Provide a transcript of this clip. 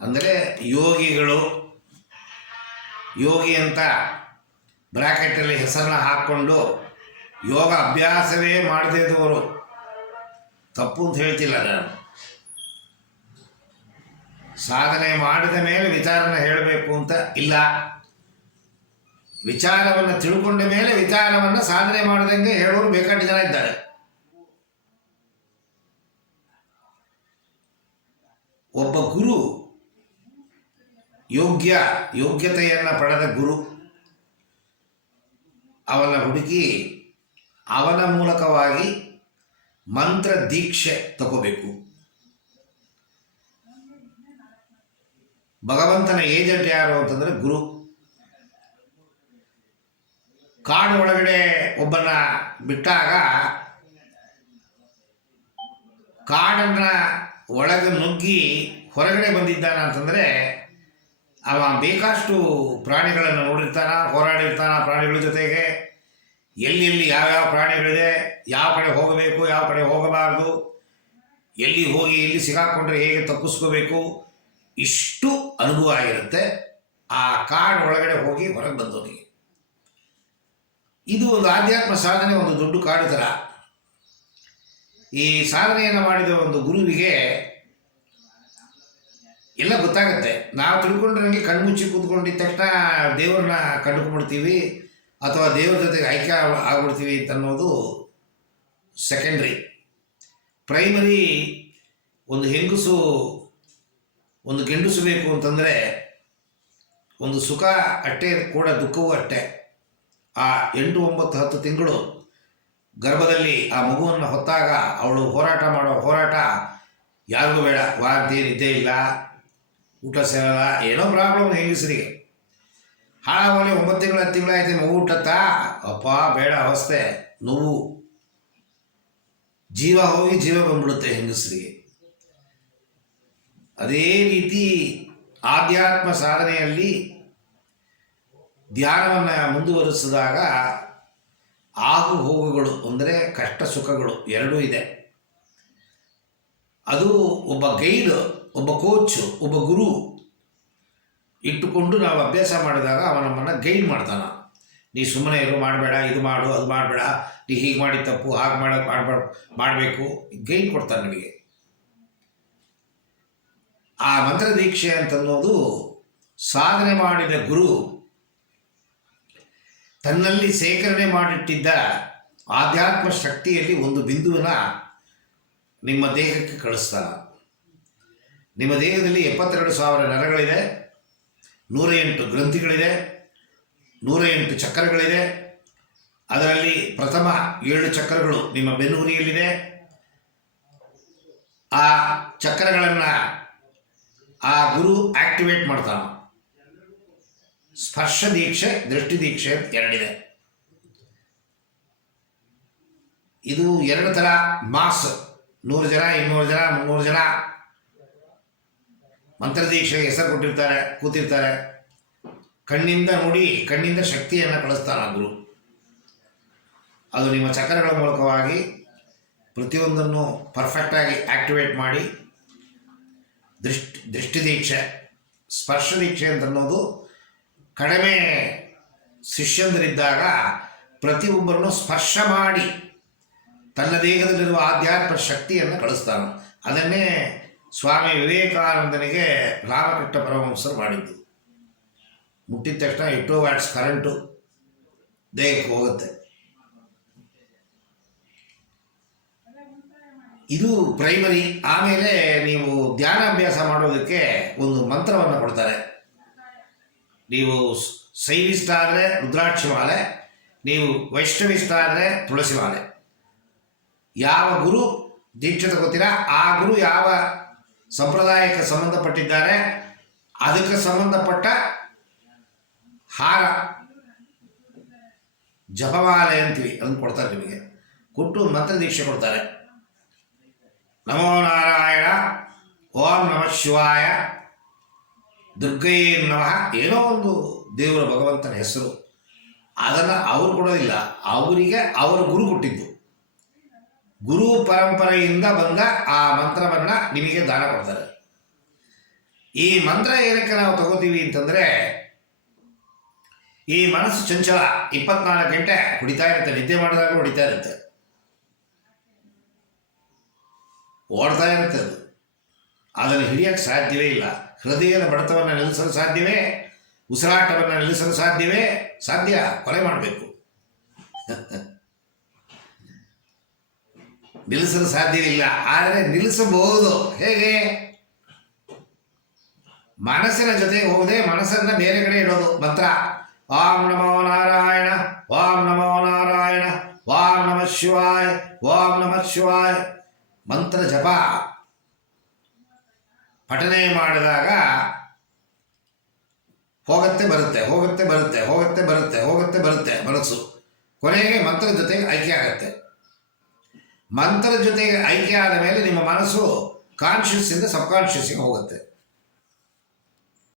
ಅಂದರೆ ಯೋಗಿಗಳು, ಯೋಗಿ ಅಂತ ಬ್ರ್ಯಾಕೆಟಲ್ಲಿ ಹೆಸರನ್ನ ಹಾಕ್ಕೊಂಡು ಯೋಗ ಅಭ್ಯಾಸವೇ ಮಾಡದೇ ಇದ್ದವರು, ತಪ್ಪು ಅಂತ ಹೇಳ್ತಿಲ್ಲ ನಾನು. ಸಾಧನೆ ಮಾಡಿದ ಮೇಲೆ ವಿಚಾರನ ಹೇಳಬೇಕು ಅಂತ ಇಲ್ಲ. ವಿಚಾರವನ್ನು ತಿಳ್ಕೊಂಡ ಮೇಲೆ ವಿಚಾರವನ್ನು ಸಾಧನೆ ಮಾಡದಂಗೆ ಹೇಳೋರು ಬೇಕಾದ ಜನ ಇದ್ದಾರೆ. ಒಬ್ಬ ಗುರು, ಯೋಗ್ಯತೆಯನ್ನು ಪಡೆದ ಗುರು, ಅವನ ಹುಡುಕಿ ಅವನ ಮೂಲಕವಾಗಿ ಮಂತ್ರ ದೀಕ್ಷೆ ತಗೋಬೇಕು. ಭಗವಂತನ ಏಜೆಂಟ್ ಯಾರು ಅಂತಂದರೆ ಗುರು. ಕಾಡು ಒಳಗಡೆ ಒಬ್ಬನ ಬಿಟ್ಟಾಗ ಕಾಡನ್ನು ಒಳಗೆ ನುಗ್ಗಿ ಹೊರಗಡೆ ಬಂದಿದ್ದಾನ ಅಂತಂದರೆ ಅವ ಬೇಕಷ್ಟು ಪ್ರಾಣಿಗಳನ್ನು ನೋಡಿರ್ತಾನ, ಹೋರಾಡಿರ್ತಾನ ಪ್ರಾಣಿಗಳ ಜೊತೆಗೆ. ಎಲ್ಲೆಲ್ಲಿ ಯಾವ್ಯಾವ ಪ್ರಾಣಿಗಳಿದೆ, ಯಾವ ಕಡೆ ಹೋಗಬೇಕು, ಯಾವ ಕಡೆ ಹೋಗಬಾರ್ದು, ಎಲ್ಲಿ ಹೋಗಿ ಎಲ್ಲಿ ಸಿಗಾಕೊಂಡ್ರೆ ಹೇಗೆ ತಪ್ಪಿಸ್ಕೋಬೇಕು, ಇಷ್ಟು ಅನುಭವ ಆಗಿರುತ್ತೆ ಆ ಕಾಡು ಒಳಗಡೆ ಹೋಗಿ ಹೊರಗೆ ಬಂದವನಿಗೆ. ಇದು ಒಂದು ಆಧ್ಯಾತ್ಮ ಸಾಧನೆ, ಒಂದು ದೊಡ್ಡ ಕಾಡು ಥರ. ಈ ಸಾಧನೆಯನ್ನು ಮಾಡಿದ ಒಂದು ಗುರುವಿಗೆ ಎಲ್ಲ ಗೊತ್ತಾಗುತ್ತೆ. ನಾವು ತಿಳ್ಕೊಂಡ್ರೆ ನನಗೆ ಕಣ್ಮುಚ್ಚಿ ಕೂತ್ಕೊಂಡಿದ್ದ ತಕ್ಷಣ ದೇವ್ರನ್ನ ಕಂಡುಕೊಂಡ್ಬಿಡ್ತೀವಿ ಅಥವಾ ದೇವ್ರ ಜೊತೆಗೆ ಐಕ್ಯ ಆಗ್ಬಿಡ್ತೀವಿ ಅಂತ ಅನ್ನೋದು ಸೆಕೆಂಡ್ರಿ. ಪ್ರೈಮರಿ, ಒಂದು ಹೆಂಗಸು ಒಂದು ಗಂಡಸು ಬೇಕು ಅಂತಂದರೆ ಒಂದು ಸುಖ ಅಟ್ಟೆ ಕೂಡ ದುಃಖವೂ ಅಟ್ಟೆ. ಆ 8, 9, 10 ತಿಂಗಳು ಗರ್ಭದಲ್ಲಿ ಆ ಮಗುವನ್ನು ಹೊತ್ತಾಗ ಅವಳು ಹೋರಾಟ ಮಾಡೋ ಹೋರಾಟ ಯಾರಿಗೂ ಬೇಡ. ವಾಂತಿ, ನಿದ್ದೆ ಇಲ್ಲ, ಊಟ ಸೇರಲ್ಲ, ಏನೋ ಪ್ರಾಬ್ಲಮ್ ಹೆಂಗಸರಿಗೆ. ಹಾಳಾಗಲಿ 9 ತಿಂಗಳು 10 ತಿಂಗಳು ಆಯ್ತು, ಮಗು ಹುಟ್ಟತ್ತಾ, ಅಪ್ಪ ಬೇಡ ಅವಸ್ಥೆ, ನೋವು, ಜೀವ ಹೋಗಿ ಜೀವ ಬಂದ್ಬಿಡುತ್ತೆ ಹೆಂಗಸರಿಗೆ. ಅದೇ ರೀತಿ ಆಧ್ಯಾತ್ಮ ಸಾಧನೆಯಲ್ಲಿ ಧ್ಯಾನವನ್ನು ಮುಂದುವರಿಸಿದಾಗ ಆಗು ಹೋಗುಗಳು ಅಂದರೆ ಕಷ್ಟ ಸುಖಗಳು ಎರಡೂ ಇದೆ. ಅದು ಒಬ್ಬ ಗೈಡ್, ಒಬ್ಬ ಕೋಚ್, ಒಬ್ಬ ಗುರು ಇಟ್ಟುಕೊಂಡು ನಾವು ಅಭ್ಯಾಸ ಮಾಡಿದಾಗ ಅವ ನಮ್ಮನ್ನು ಗೈಡ್ ಮಾಡ್ತಾನೆ. ನೀ ಸುಮ್ಮನೆ ಇರು, ಮಾಡಬೇಡ, ಇದು ಮಾಡು, ಅದು ಮಾಡಬೇಡ, ನೀ ಹೀಗೆ ಮಾಡಿ ತಪ್ಪು, ಹಾಗೆ ಮಾಡಬೇಕು, ಗೈಡ್ ಕೊಡ್ತಾನೆ ನನಗೆ. ಆ ಮಂತ್ರ ದೀಕ್ಷೆ ಅಂತನ್ನೋದು ಸಾಧನೆ ಮಾಡಿದ ಗುರು ತನ್ನಲ್ಲಿ ಸೇಕರಣೆ ಮಾಡಿಟ್ಟಿದ್ದ ಆಧ್ಯಾತ್ಮ ಶಕ್ತಿಯಲ್ಲಿ ಒಂದು ಬಿಂದುವಿನ ನಿಮ್ಮ ದೇಹಕ್ಕೆ ಕಳಿಸ್ತಾನೆ. ನಿಮ್ಮ ದೇಹದಲ್ಲಿ 72,000 ನರಗಳಿದೆ, 108 ಗ್ರಂಥಿಗಳಿದೆ, 108 ಚಕ್ರಗಳಿದೆ. ಅದರಲ್ಲಿ ಪ್ರಥಮ 7 ಚಕ್ರಗಳು ನಿಮ್ಮ ಬೆನ್ನುಹುರಿಯಲ್ಲಿದೆ. ಆ ಚಕ್ರಗಳನ್ನು ಆ ಗುರು ಆಕ್ಟಿವೇಟ್ ಮಾಡ್ತಾನೆ. ಸ್ಪರ್ಶ ದೀಕ್ಷೆ, ದೃಷ್ಟಿ ದೀಕ್ಷೆ ಅಂತ ಎರಡಿದೆ. ಇದು 2 ಥರ ಮಾಸ್, 100 ಜನ, 200 ಜನ, 300 ಜನ ಮಂತ್ರದೀಕ್ಷೆಗೆ ಹೆಸರು ಕೊಟ್ಟಿರ್ತಾರೆ, ಕೂತಿರ್ತಾರೆ. ಕಣ್ಣಿಂದ ನೋಡಿ, ಕಣ್ಣಿಂದ ಶಕ್ತಿಯನ್ನು ಕಳಿಸ್ತಾನೆ ಆ ಗುರು. ಅದು ನಿಮ್ಮ ಚಕ್ರಗಳ ಮೂಲಕವಾಗಿ ಪ್ರತಿಯೊಂದನ್ನು ಪರ್ಫೆಕ್ಟಾಗಿ ಆಕ್ಟಿವೇಟ್ ಮಾಡಿ ದೃಷ್ಟಿ ದೀಕ್ಷೆ, ಸ್ಪರ್ಶ ದೀಕ್ಷೆ ಅಂತ ಅನ್ನೋದು ಕಡಿಮೆ ಶಿಷ್ಯಂದರಿದ್ದಾಗ ಪ್ರತಿಯೊಬ್ಬರನ್ನು ಸ್ಪರ್ಶ ಮಾಡಿ ತನ್ನ ದೇಹದಲ್ಲಿರುವ ಆಧ್ಯಾತ್ಮ ಶಕ್ತಿಯನ್ನು ಕಳಿಸ್ತಾನೆ. ಅದನ್ನೇ ಸ್ವಾಮಿ ವಿವೇಕಾನಂದನಿಗೆ ರಾಮಕೃಷ್ಣ ಪರಮಹಂಸರು ಮಾಡಿದ್ದು. ಮುಟ್ಟಿದ ತಕ್ಷಣ 8 ವ್ಯಾಟ್ಸ್ ಕರೆಂಟು ದೇಹಕ್ಕೆ ಹೋಗುತ್ತೆ. ಇದು ಪ್ರೈಮರಿ. ಆಮೇಲೆ ನೀವು ಧ್ಯಾನ ಅಭ್ಯಾಸ ಮಾಡೋದಕ್ಕೆ ಒಂದು ಮಂತ್ರವನ್ನು ಕೊಡ್ತಾರೆ. ನೀವು ಶೈವಿಷ್ಟ ಆದರೆ ರುದ್ರಾಕ್ಷಿ ಮಾಲೆ, ನೀವು ವೈಷ್ಣವಿಷ್ಟ ಆದರೆ ತುಳಸಿ ಮಾಲೆ. ಯಾವ ಗುರು ದೀಕ್ಷೆ ತಗೋತೀರಾ ಆ ಗುರು ಯಾವ ಸಂಪ್ರದಾಯಕ್ಕೆ ಸಂಬಂಧಪಟ್ಟಿದ್ದಾರೆ ಅದಕ್ಕೆ ಸಂಬಂಧಪಟ್ಟ ಹಾರ, ಜಪಮಾಲೆ ಅಂತೀವಿ, ಅದನ್ನು ಕೊಡ್ತಾರೆ. ನಿಮಗೆ ಕೊಟ್ಟು ಮಂತ್ರ ದೀಕ್ಷೆ ಕೊಡ್ತಾರೆ. ನಮೋ ನಾರಾಯಣ, ಓಂ ನಮಃ ಶಿವಾಯ, ದುರ್ಗೈ ನಮಃ, ಏನೋ ಒಂದು ದೇವರ ಭಗವಂತನ ಹೆಸರು. ಅದನ್ನು ಅವರು ಕೊಡೋದಿಲ್ಲ, ಅವರಿಗೆ ಅವರ ಗುರು ಕೊಟ್ಟಿದ್ದು. ಗುರು ಪರಂಪರೆಯಿಂದ ಬಂದ ಆ ಮಂತ್ರವನ್ನು ನಿಮಗೆ ದಾನ ಕೊಡ್ತಾರೆ. ಈ ಮಂತ್ರ ಏನಕ್ಕೆ ನಾವು ತಗೋತೀವಿ ಅಂತಂದರೆ, ಈ ಮನಸ್ಸು ಚಂಚಲ 24 ಗಂಟೆ ಹೊಡಿತಾ ಇರುತ್ತೆ, ನಿದ್ದೆ ಮಾಡಿದಾಗ ಹೊಡಿತಾ ಇರುತ್ತೆ, ಓಡ್ತಾ ಇರುತ್ತೆ. ಅದನ್ನು ಹಿಡಿಯೋಕ್ಕೆ ಸಾಧ್ಯವೇ ಇಲ್ಲ. ಹೃದಯದ ಬಡತವನ್ನು ನಿಲ್ಲಿಸಲು ಸಾಧ್ಯವೇ? ಉಸಿರಾಟವನ್ನು ನಿಲ್ಲಿಸಲು ಸಾಧ್ಯವೇ? ಸಾಧ್ಯ. ಕೊಲೆ ಮಾಡಬೇಕು. ನಿಲ್ಲಿಸಲು ಸಾಧ್ಯವಿಲ್ಲ, ಆದರೆ ನಿಲ್ಲಿಸಬಹುದು. ಹೇಗೆ? ಮನಸ್ಸಿನ ಜೊತೆ ಹೋಗದೆ ಮನಸ್ಸನ್ನು ಬೇರೆ ಕಡೆ ಇಡೋದು. ಮಂತ್ರ ಓಂ ನಮೋ ನಾರಾಯಣ, ಓಂ ನಮೋ ನಾರಾಯಣ, ಓಂ ನಮಃ ಶಿವಾಯ, ಓಂ ನಮಃ ಶಿವಾಯ ಮಂತ್ರ ಜಪ ಪಠನೆ ಮಾಡಿದಾಗ ಹೋಗುತ್ತೆ ಬರುತ್ತೆ, ಹೋಗುತ್ತೆ ಬರುತ್ತೆ, ಹೋಗುತ್ತೆ ಬರುತ್ತೆ, ಹೋಗುತ್ತೆ ಬರುತ್ತೆ ಮನಸ್ಸು. ಕೊನೆಗೆ ಮಂತ್ರದ ಜೊತೆಗೆ ಐಕ್ಯ ಆಗುತ್ತೆ. ಮಂತ್ರದ ಜೊತೆಗೆ ಐಕ್ಯ ಆದ ಮೇಲೆ ನಿಮ್ಮ ಮನಸ್ಸು ಕಾನ್ಷಿಯಸ್ಸಿಂದ ಸಬ್ಕಾನ್ಷಿಯಸ್ಸಿಗೆ ಹೋಗುತ್ತೆ.